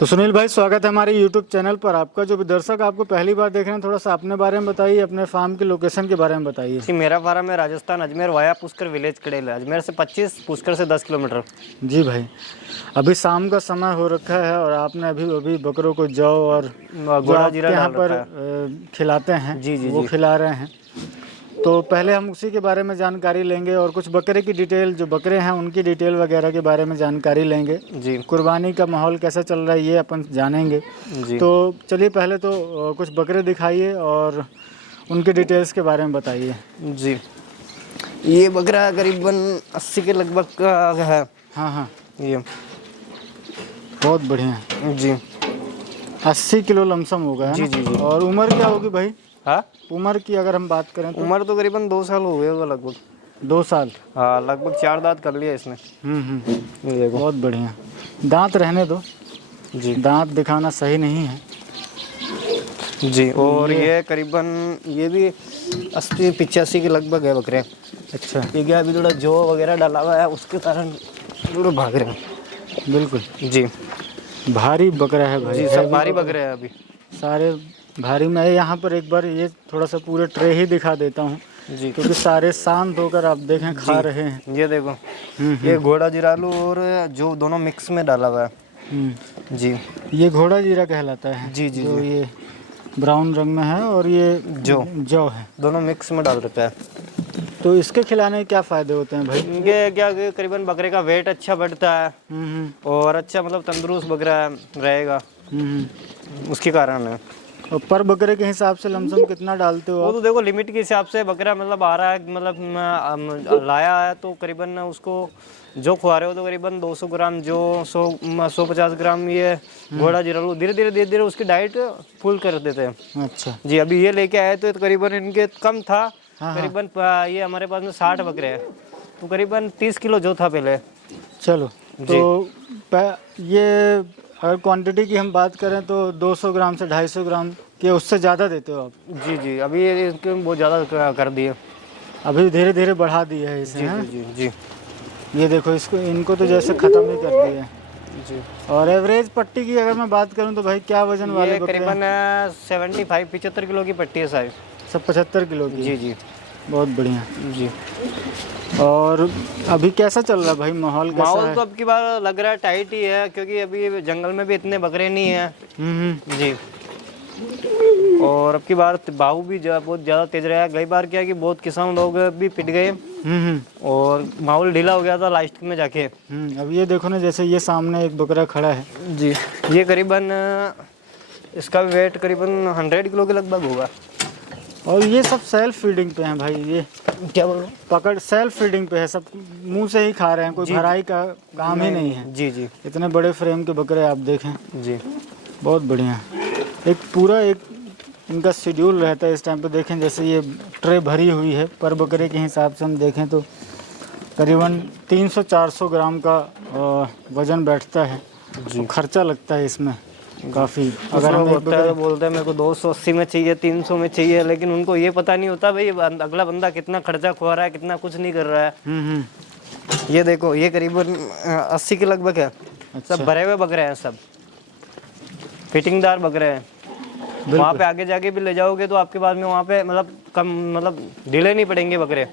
तो सुनील भाई, स्वागत है हमारे YouTube चैनल पर आपका। जो भी दर्शक आपको पहली बार देख रहे हैं, थोड़ा सा अपने बारे में बताइए, अपने फार्म की लोकेशन के बारे में बताइए। जी, मेरा फार्म है राजस्थान अजमेर वाया पुष्कर विलेज कड़ेल। अजमेर से 25, पुष्कर से 10 किलोमीटर। जी भाई, अभी शाम का समय हो रखा है और आपने अभी अभी बकरों को जौ और जो घोड़ा आपके जीरा यहाँ डाल पर रखा है। खिलाते हैं जी, जी, वो जी। खिला रहे हैं। तो पहले हम उसी के बारे में जानकारी लेंगे और कुछ बकरे की डिटेल, जो बकरे हैं उनकी डिटेल वगैरह के बारे में जानकारी लेंगे। जी कुर्बानी का माहौल कैसा चल रहा है ये अपन जानेंगे। जी। तो चलिए पहले तो कुछ बकरे दिखाइए और उनके डिटेल्स के बारे में बताइए। जी, ये बकरा करीबन 80 के लगभग का है। हाँ हाँ, ये बहुत बढ़िया। जी 80 किलो लमसम होगा, है जी ना? जी जी। और उम्र क्या होगी भाई? हाँ, उम्र की अगर हम बात करें तो उम्र तो करीबन 2 साल हो गए होगा लगभग। 2 साल। हाँ, लगभग 4 दांत कर लिया इसने। ये देखो। बहुत बढ़िया। दांत रहने दो, जी दांत दिखाना सही नहीं है। जी। और ये करीबन ये भी 80-85 के लगभग है बकरे। अच्छा, ये क्या अभी थोड़ा जो वगैरह डाला हुआ है उसके कारण थोड़ा भाग रहे हैं। बिल्कुल जी भारी बकरा है भाई। जी, है सब भी भारी बकरा। बकरे हैं अभी। सारे भारी। मैं यहाँ पर एक बार ये थोड़ा सा पूरे ट्रे ही दिखा देता हूँ, जी क्योंकि सारे शांत होकर आप देखें खा रहे हैं। ये देखो, ये घोड़ा जिरालू और जो दोनों मिक्स में डाला हुआ है। हम्म। जी ये घोड़ा जीरा कहलाता है। जी जी जो जी। ये ब्राउन रंग में है और ये जौ है। दोनों मिक्स में डाल रखा है। तो इसके खिलाने के क्या फ़ायदे होते हैं भाई? इनके क्या कि करीबन बकरे का वेट अच्छा बढ़ता है और अच्छा मतलब तंदुरुस्त बकरा रहेगा, उसके कारण है। और पर बकरे के हिसाब से लमसम कितना डालते हो वो आप? तो देखो लिमिट के हिसाब से बकरा मतलब आ रहा है, मतलब लाया है तो करीबन उसको जो खुआ रहे हो तो करीबन 200 ग्राम जो 150 ग्राम ये घोड़ा जिरालू धीरे धीरे उसकी डाइट फुल कर देते हैं। अच्छा। जी, अभी ये लेके आए तो करीबन इनके कम था। हाँ, करीबन ये हमारे पास में 60 बकरे हैं तो करीबन 30 किलो जो था पहले। चलो, तो ये अगर क्वांटिटी की हम बात करें तो 200 ग्राम से 250 ग्राम के उससे ज़्यादा देते हो आप? जी जी, अभी ये इसके बहुत ज़्यादा कर दिए। अभी धीरे धीरे बढ़ा दिया है इसे, जी हैं? जी जी जी ये देखो, इसको इनको तो जैसे ख़त्म ही कर दिया है। जी। और एवरेज पट्टी की अगर मैं बात करूं तो भाई क्या वजन वाले ये बकरे हैं? करीबन 75 किलो की पट्टी है साइज। सब 75 किलो की? जी जी बहुत बढ़िया। जी। और अभी कैसा चल रहा है भाई, माहौल कैसा माहौल है? तो अब की बार लग रहा है टाइट ही है, क्योंकि अभी जंगल में भी इतने बकरे नहीं हैं। जी। और अब की बार बाहु भी बहुत ज़्यादा तेज रहा है। गई बार क्या है कि बहुत किसान लोग भी पिट गए और माहौल ढीला हो गया था लास्ट में जाके। अब ये देखो ना, जैसे ये सामने एक बकरा खड़ा है। जी, ये करीबन इसका वेट करीबन 100 किलो के लगभग होगा। और ये सब सेल्फ फीडिंग पे हैं भाई। ये क्या बोल रहे हो? पकड़ सेल्फ फीडिंग पे है, सब मुंह से ही खा रहे हैं, कोई भराई का काम ही नहीं है। जी जी इतने बड़े फ्रेम के बकरे आप देखें, जी। बहुत बढ़िया। एक पूरा एक इनका शेड्यूल रहता है इस टाइम पे। देखें जैसे ये ट्रे भरी हुई है, पर बकरे के हिसाब से हम देखें तो करीबन 300-400 ग्राम का वज़न बैठता है। जी। खर्चा लगता है इसमें काफ़ी। अगर हम बोलते हैं मेरे को 280 में चाहिए, 300 में चाहिए, लेकिन उनको ये पता नहीं होता भाई अगला बंदा कितना खर्चा खुआ रहा है, कितना कुछ नहीं कर रहा है। ये देखो, ये करीबन 80 के लगभग है। अच्छा। सब भरे हुए बकरे हैं, सब फिटिंगदार बकरे हैं। वहाँ पे आगे जाके भी ले जाओगे तो आपके पास में वहाँ पे मतलब कम मतलब ढीले नहीं पड़ेंगे बकरे।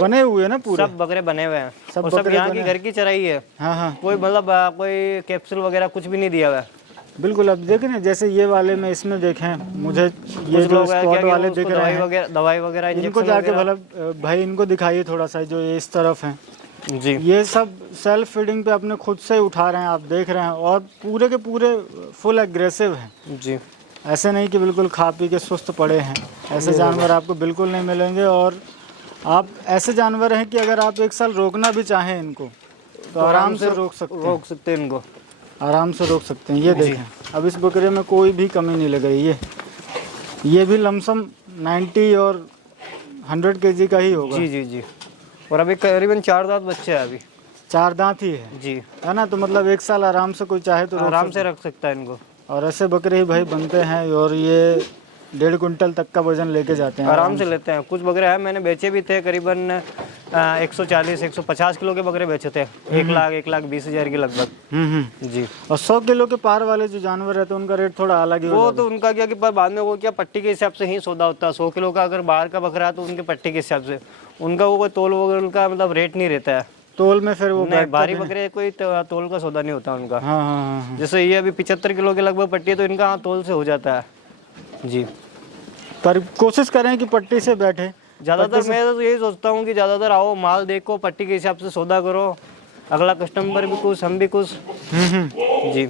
बने हुए ना पूरे? सब बकरे बने हुए हैं। सब और सब बकरे यहाँ की घर की चराई है। हाँ हाँ, कोई मतलब कोई कैप्सूल वगैरह कुछ भी नहीं दिया हुआ है। बिल्कुल। अब देखें ना, जैसे ये वाले में इसमें देखें, मुझे ये जो स्पॉट वाले दिख रहे हैं, दवाई वगैरह इनको जाके भला भाई इनको दिखाइए थोड़ा सा, जो ये इस तरफ हैं। जी, ये सब सेल्फ फीडिंग पे अपने खुद से उठा रहे हैं, आप देख रहे हैं। और पूरे के पूरे फुल एग्रेसिव हैं। जी। ऐसे नहीं कि बिल्कुल खा पी के सुस्त पड़े हैं। ऐसे जानवर आपको बिल्कुल नहीं मिलेंगे। और आप ऐसे जानवर हैं कि अगर आप एक साल रोकना भी चाहें इनको तो आराम से रोक सकते हैं इनको, आराम से रोक सकते हैं। ये देखें, अब इस बकरे में कोई भी कमी नहीं लग रही है। ये भी लमसम 90 और 100 kg का ही होगा। जी जी जी। और अभी करीबन 4 दांत बच्चे हैं अभी। 4 दांत ही है जी, है ना? तो मतलब एक साल आराम से कोई चाहे तो आराम से रख सकता है इनको। और ऐसे बकरे ही भाई बनते हैं और ये 1.5 कुंटल तक का वजन लेके जाते हैं, आराम से लेते हैं। कुछ बकरे हैं मैंने बेचे भी थे, करीबन 140 150 किलो के बकरे बेचे थे, 1,20,000 के लगभग। जी। और 100 किलो के पार वाले जो जानवर रहते हैं उनका रेट थोड़ा अलग ही वो होगा। तो उनका क्या कि पर बाद में वो क्या पट्टी के हिसाब से ही सौदा होता है। 100 किलो का अगर बाहर का बकरा है तो उनके पट्टी के हिसाब से, उनका वो कोई तोल वगैरह का मतलब रेट नहीं रहता है। तोल में फिर वो नहीं, भारी बकरे कोई तोल का सौदा नहीं होता उनका। हाँ हाँ हाँ। जैसे ये अभी 75 किलो के लगभग पट्टी है तो इनका तोल से हो जाता है। जी। पर कोशिश करें कि पट्टी से बैठे। ज़्यादातर मैं तो यही सोचता हूँ कि ज़्यादातर आओ, माल देखो, पट्टी के हिसाब से सौदा करो, अगला कस्टमर भी खुश, हम भी खुश। जी।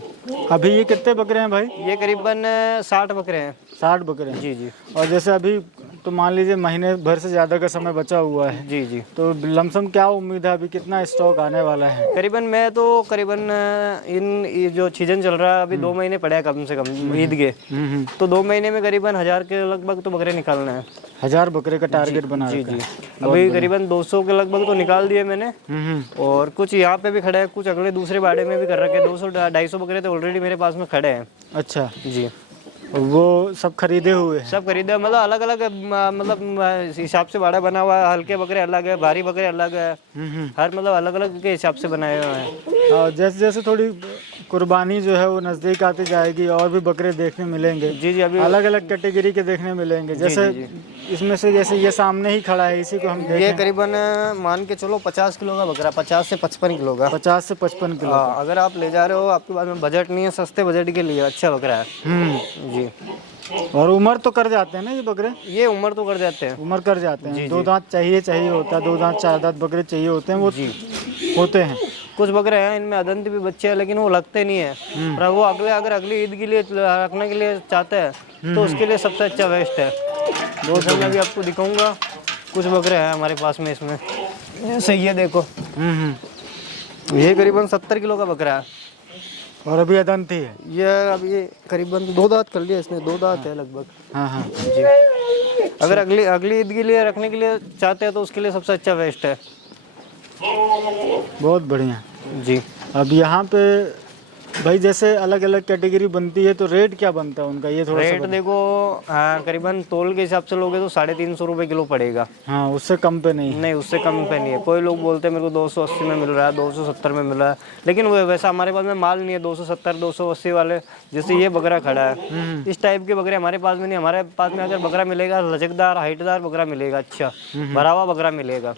अभी ये कितने बकरे हैं भाई? ये करीबन 60 बकरे हैं। 60 बकरे हैं। जी जी। और जैसे अभी तो मान लीजिए महीने भर से ज़्यादा का समय बचा हुआ है, जी जी। तो लमसम क्या उम्मीद है, अभी कितना स्टॉक आने वाला है? करीबन ये जो सीजन चल रहा है अभी 2 महीने पड़े हैं कम से कम ईद के। तो 2 महीने में करीबन 1000 के लगभग तो बकरे निकालना है। 1000 बकरे का टारगेट बना जी रखा जी। है। अभी करीबन 200 के लगभग तो निकाल दिए मैंने, और कुछ यहाँ पे भी खड़े हैं, कुछ अगले दूसरे बाड़े में भी कर रखे हैं। 200-250 बकरे तो ऑलरेडी मेरे पास में खड़े हैं। अच्छा, जी। वो सब खरीदे हुए हैं? सब खरीदे, मतलब अलग अलग मतलब हिसाब से बाड़ा बना हुआ है। हल्के बकरे अलग है, भारी बकरे अलग है, हर मतलब अलग अलग के हिसाब से बनाए हुए हैं। और जैसे जैसे थोड़ी कुर्बानी जो है वो नज़दीक आती जाएगी और भी बकरे देखने मिलेंगे। जी जी। अभी अलग अलग कैटेगरी के देखने मिलेंगे। जैसे इसमें से जैसे ये सामने ही खड़ा है, इसी को हम देखें। ये करीबन मान के चलो 50 किलो का बकरा, 50 से 55 किलो का। 50 से 55 किलो। हाँ, अगर आप ले जा रहे हो, आपके पास में बजट नहीं है, सस्ते बजट के लिए अच्छा बकरा है। जी। और उम्र तो कर जाते हैं ना ये बकरे? ये उम्र तो कर जाते हैं। उम्र कर जाते हैं। 2 दांत चाहिए होता है, 2 दांत 4 दांत बकरे चाहिए होते हैं, वो होते हैं। कुछ बकरे हैं इनमें अदंत भी बच्चे हैं, लेकिन वो लगते नहीं है। पर वो अगर अगली ईद के लिए रखने के लिए चाहते हैं तो उसके लिए सबसे अच्छा बेस्ट है। दोस्तों मैं भी आपको दिखाऊंगा, कुछ बकरे हैं हमारे पास में इसमें। सही है, देखो। ये करीबन 70 किलो का बकरा है और अभी अदंत ही है ये। अब ये करीबन 2 दांत कर लिया इसने, 2 दांत है लगभग। हाँ हाँ जी। अगर अगली ईद के लिए रखने के लिए चाहते हैं तो उसके लिए सबसे अच्छा बेस्ट है। बहुत बढ़िया जी। अब यहाँ पे भाई जैसे अलग अलग कैटेगरी बनती है तो रेट क्या बनता है उनका, ये थोड़ा रेट देखो, करीबन तोल के हिसाब से लोगे तो 350 रुपये किलो पड़ेगा। हाँ, उससे कम पे नहीं? नहीं, उससे कम पे नहीं है। कोई लोग बोलते हैं मेरे को 280 में मिल रहा है, 270 में मिल रहा है, लेकिन वो वैसा हमारे पास में माल नहीं है 270 280 वाले। जैसे ये बकरा खड़ा है, इस टाइप के बकरे हमारे पास में नहीं। हमारे पास में अगर बकरा मिलेगा लचकदार हाइटदार बकरा मिलेगा, अच्छा भरा हुआ बकरा मिलेगा।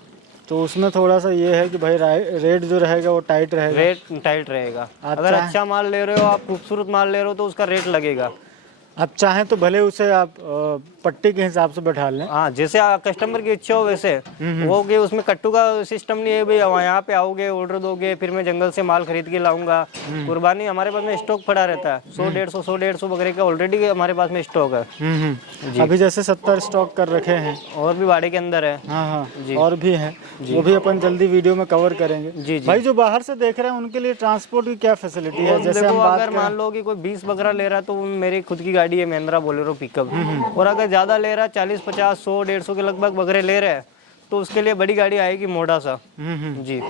तो उसमें थोड़ा सा ये है कि भाई रेट जो रहेगा वो टाइट रहेगा। रेट टाइट रहेगा। अगर अच्छा माल ले रहे हो आप, खूबसूरत माल ले रहे हो तो उसका रेट लगेगा। आप चाहें तो भले उसे आप पट्टी के हिसाब से बैठा लें। हाँ, जैसे कस्टमर की इच्छा हो वैसे वो कि उसमें कट्टू का सिस्टम नहीं है भाई, यहाँ पे आओगे ऑर्डर दोगे फिर मैं जंगल से माल खरीद के लाऊंगा। कुर्बानी हमारे पास में स्टॉक पड़ा रहता है, 100-150 बकरे का ऑलरेडी हमारे पास में स्टॉक है। अभी जैसे 70 स्टॉक कर रखे हैं, और भी बाड़े के अंदर है। हाँ हाँ, और भी हैं, वो भी अपन जल्दी वीडियो में कवर करेंगे। जी। भाई जो बाहर से देख रहे हैं उनके लिए ट्रांसपोर्ट की क्या फैसिलिटी है? जैसे देखो, हम बात अगर मान लो कि कोई 20 बकरा ले रहा है तो मेरी खुद की गाड़ी है महिंद्रा बोलेरो पिकअप, और अगर ज्यादा ले रहा है 40 50 100 150 के लगभग बकरे ले रहे हैं तो उसके लिए बड़ी गाड़ी आएगी मोटा सा। जी।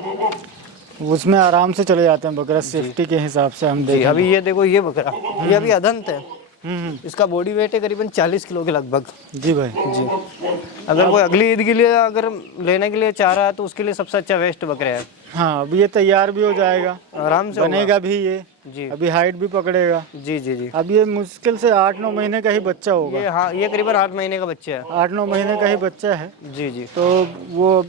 उसमें आराम से चले जाते हैं बकरा, सेफ्टी के हिसाब से हम देखें। अभी ये देखो, ये बकरा ये अभी अदंत है। इसका बॉडी वेट है करीबन 40 किलो के लगभग। जी भाई जी। अगर कोई अगली ईद के लिए अगर लेने के लिए चाह रहा है तो उसके लिए सबसे अच्छा वेस्ट बकरे है। हाँ, अब ये तैयार भी हो जाएगा, आराम से बनेगा भी ये। जी। अभी हाइट भी पकड़ेगा। जी जी जी। अब ये मुश्किल से 8-9 महीने का ही बच्चा होगा। ये हाँ, ये करीबन 8 महीने का बच्चा है। 8-9 महीने का ही बच्चा है। जी जी। तो वो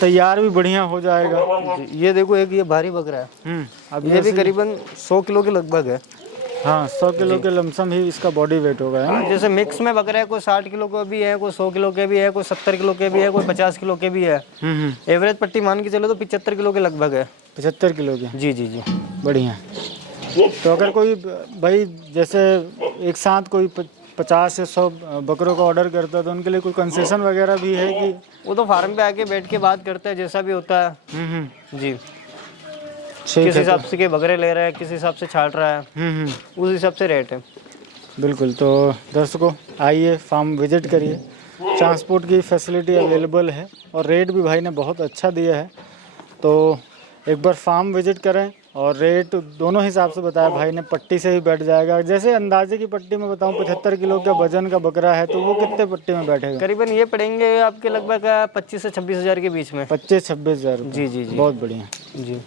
तैयार भी बढ़िया हो जाएगा। जी। ये देखो, एक ये भारी बकरा है। अब ये भी करीबन 100 किलो के लगभग है। हाँ, 100 किलो के लमसम ही इसका बॉडी वेट होगा, है ना? जैसे मिक्स में बकरे हैं, कोई 60 किलो के भी है, कोई 100 किलो के भी है, कोई 70 किलो के भी है, कोई 50 किलो के भी है। एवरेज पट्टी मान के चलो तो 75 किलो के लगभग है। 75 किलो के? जी जी जी। बढ़िया। तो अगर कोई भाई जैसे एक साथ कोई 50 से 100 बकरों का ऑर्डर करता है तो उनके लिए कोई कंसेशन वगैरह भी है कि? वो तो फार्म पे आके बैठ के बात करते हैं, जैसा भी होता है। जी। किस हिसाब से के बकरे ले रहा है, किस हिसाब से छाट रहा है, उस हिसाब से रेट है। बिल्कुल। तो दर्शकों आइए, फार्म विजिट करिए, ट्रांसपोर्ट की फैसिलिटी अवेलेबल है और रेट भी भाई ने बहुत अच्छा दिया है। तो एक बार फार्म विजिट करें और रेट दोनों हिसाब से बताया भाई ने, पट्टी से ही बैठ जाएगा। जैसे अंदाजे की पट्टी में बताऊं 75 किलो का वजन का बकरा है तो वो कितने पट्टी में बैठेगा? करीबन ये पड़ेंगे आपके लगभग 25 से 26 हज़ार के बीच में। 25-26 हज़ार। जी जी जी, बहुत बढ़िया जी।